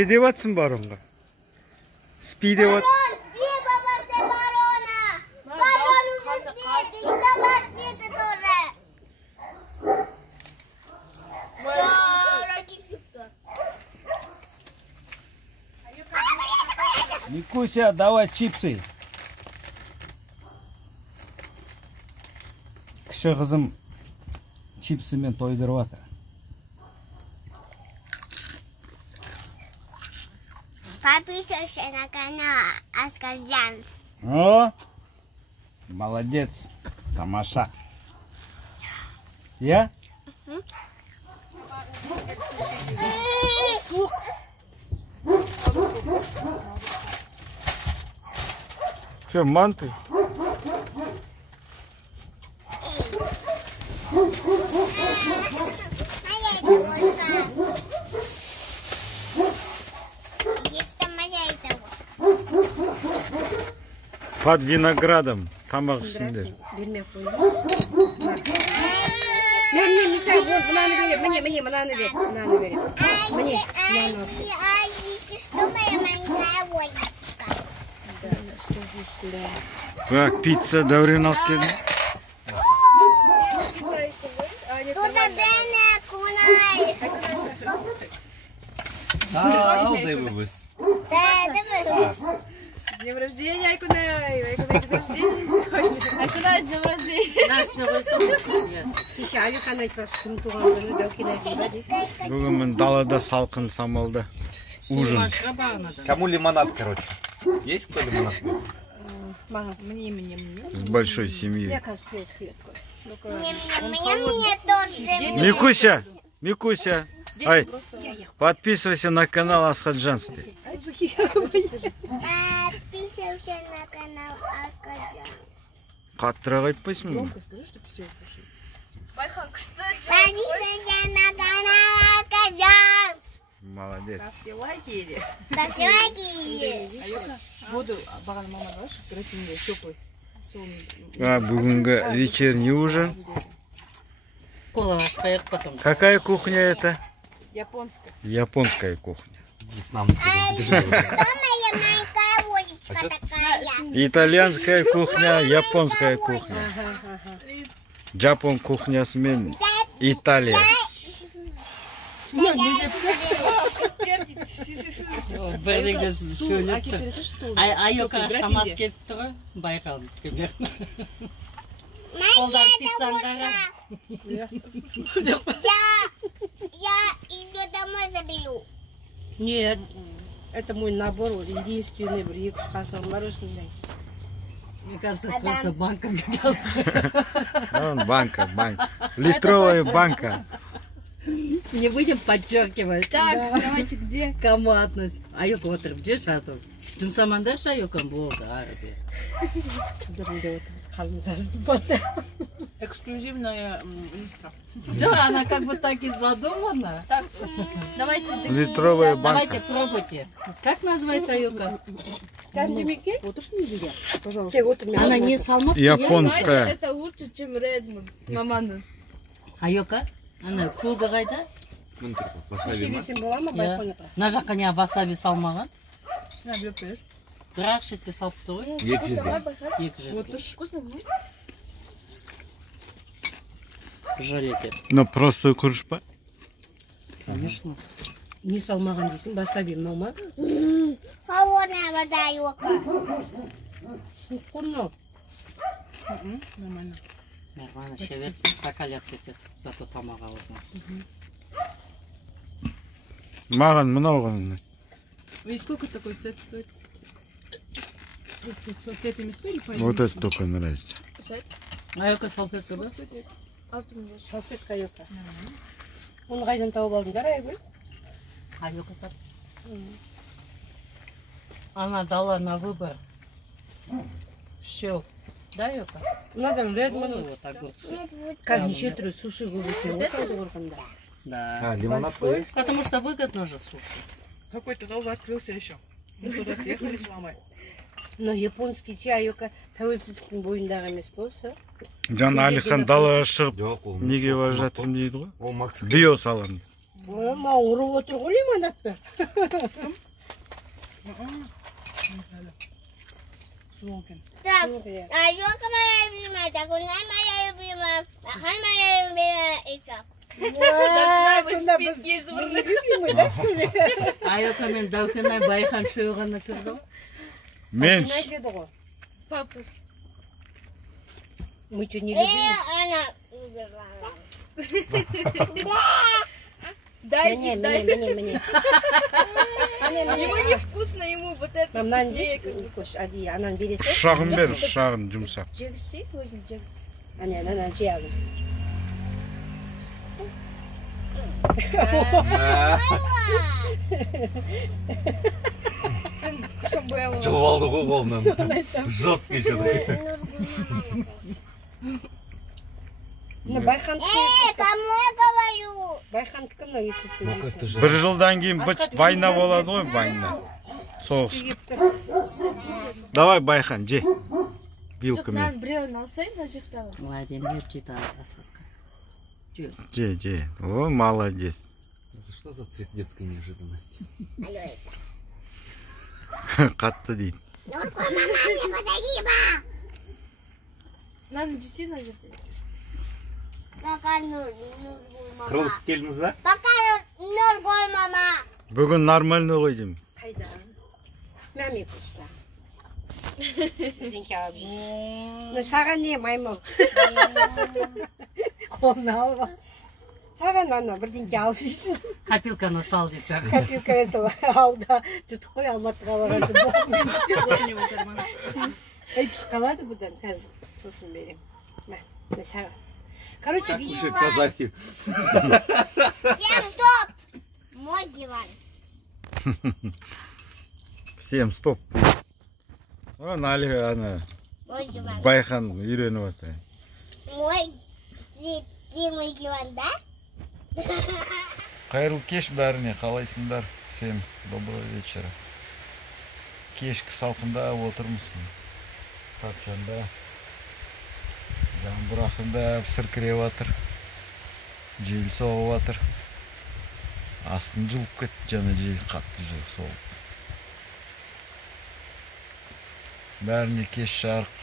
Не деп атсың баронға? Спи деп ат. Никуся, давай чипсы. Кіші қызым чипсымен тойдырып атыр. Подписывайся на канал Аскарджан. О, молодец, тамаша. Я? Что, манты? Под виноградом, тамақ ішінде. Бермей қойыңыз. Мен мисал вот мынаны бер, міне мынаны бер, мынаны бер. Міне, мынаны. Так, пицца Дәурен алып келді. Туда Бене Кунай. Алдай выбыс. С днем рождения, Айкунай! Айкунай, день рождения сегодня. Айкунай, с днем рождения! Нас новый кеше Аюканы айтпақшы кім туған күні Дәукенай дейді. Бүгін мен далада салқын самалда ужин. Кому лимонад, короче? Есть кто лимонад? Мне. С большой семьей. Я қазір пиет Мне тоже. Микуся, ай, подписывайся на канал Асхаджанс. Подписывайся на канал Аскарджан. Қаттырақ айтпайсың ба? Скажи, что все услышали. Подписывайся на канал Аскарджан. Молодец. Ставьте лайки или? Ставьте лайки. Айока, воду бағана мама дашь, графинге, теплый. Бүгінгі вечерний ужин. потом. Какая кухня это? Японская. Японская кухня. Ложечка такая. Итальянская кухня, японская кухня. Жапон кухнясымен Италия. Бірдегі сөйлеп тұр. Айока шамас келіп тұр, байқалды. Қолдар писан қара. Я ее домой заберу. Нет, это мой набор, единственный бір екі-үш қасығым бар осындай. Мне кажется, просто банка газ. Банка. Литровая банка. Не будем подчеркивать. Так, давайте где? Кому относится? Айока отырып, где шатып? Жүн самандаршы Айокан болды, арабе. Эксклюзивная листра. Да, она как бы так и задумана. Так, давайте. Литровая Давайте банка. пробуйте. Как называется Айока? Пожалуйста. Она не салмак. Японская. Это лучше, чем Редмонд. Маманы. Айока? Она круга қайда? Шебесен бола ма байқоны? Мына жаққа не васаби салмаған. На, бьёкаешь. Бірақ шетке салып тұр ғой. Екі жерде. Вкусно? Жалетет. Но простой күріш па? Конечно. Не салмаған дейсің, басаби мынау ма? Холодная вода, Йока. Құнно. Нормально. Нормально, шеверсін, сакаля цветет, зато тамаға өзіне. Маған мынау ғана. И сколько такой сет стоит? С этими спели? Вот это только нравится. Айока салфетка ба? Салфетка Айока. Оны қайдан тауып алдыңдар, Айгүл? Айока тап. Она дала на выбор. Все. Да, Айока? Мынадан Редмонд. Вот огурцы. Как неше түрі суши көп екен, ғой талды қорғанда. Да. Лимонад поешь? Потому что выгодно же суши. Какой-то новый открылся еще. Мы туда съехали с мамой. Но японский чай Айока тәуелсіздіктің бойындағы емес болса. Жан Алихан далаға шығып Жоқ, ол. неге бара жатырмын дейді ғой. Ол Макс. Био саламын. Ма ұрып отыр ғой лимонадты. Суық екен. Так, Айока моя любимая, Дагунай моя любимая, Ахан моя любимая и так. Списки звонок. Айока мен Даукенай Байхан шойғаны тұрды. Мен Не деді ғой? Папа. Мы что, не И любим? она любимая. Дайте, дай. Мне. Ему невкусно, ему вот это Мам, нан вкуснее. жеш, көш, әдейі, анан бересің. ұшағын бер, ұшағын жұмсақ. Джекс жейді, өзің Джекс. Анан жеяғын. Қашан боялы. Жылып алды ғой қолынан. Жесткий что-то. Байхан Кому я говорю? Байхандікі мынау екінші Ну как ты же. Бір жылдан кейін война болады ғой, война. Соғыс. Давай Байхан, же. Жоқ, Вилкамен. нан біреуін алсайын, мына жақтағы. Владимир жита асадка. Же. О, молодец. Это что за цвет детской неожиданности? Қатты дейді. Нурку, мама, мне подари, ба. Нан жесе, мына жерде. Пока Нургул, мама. Крылышко келдіңіз ба? Пока Нургул, мама. Бүгін нормально ғой деймін. қайда? Мәме көрса. Бірдеңке алып жүрсің. Саған не маймыл? Қолына алып ал. Саған ана бірдеңке алып жүрсің. Копилканы сал десе. Копилкаға сала алда жұтық қой Алматыға барасың. Үш қалады бұдан қазір. Сосын берем. Мә, саған. Короче, Как уже казахи. Всем стоп. Мой диван. Всем стоп. Әлі ана Мой диван. Байхан үйреніп отыр. Мой любимый диван, да? Қайырлы кеш бәріне, қалайсыңдар? Всем доброго вечера. Кешкі салқында отырмыз. Тапшанда. Жаңбыр ақырындап сіркіреп жатыр. Жел соғып жатыр. Астын жылып кетті, және жел қатты жылып соғып. Бәріне кеш жарық.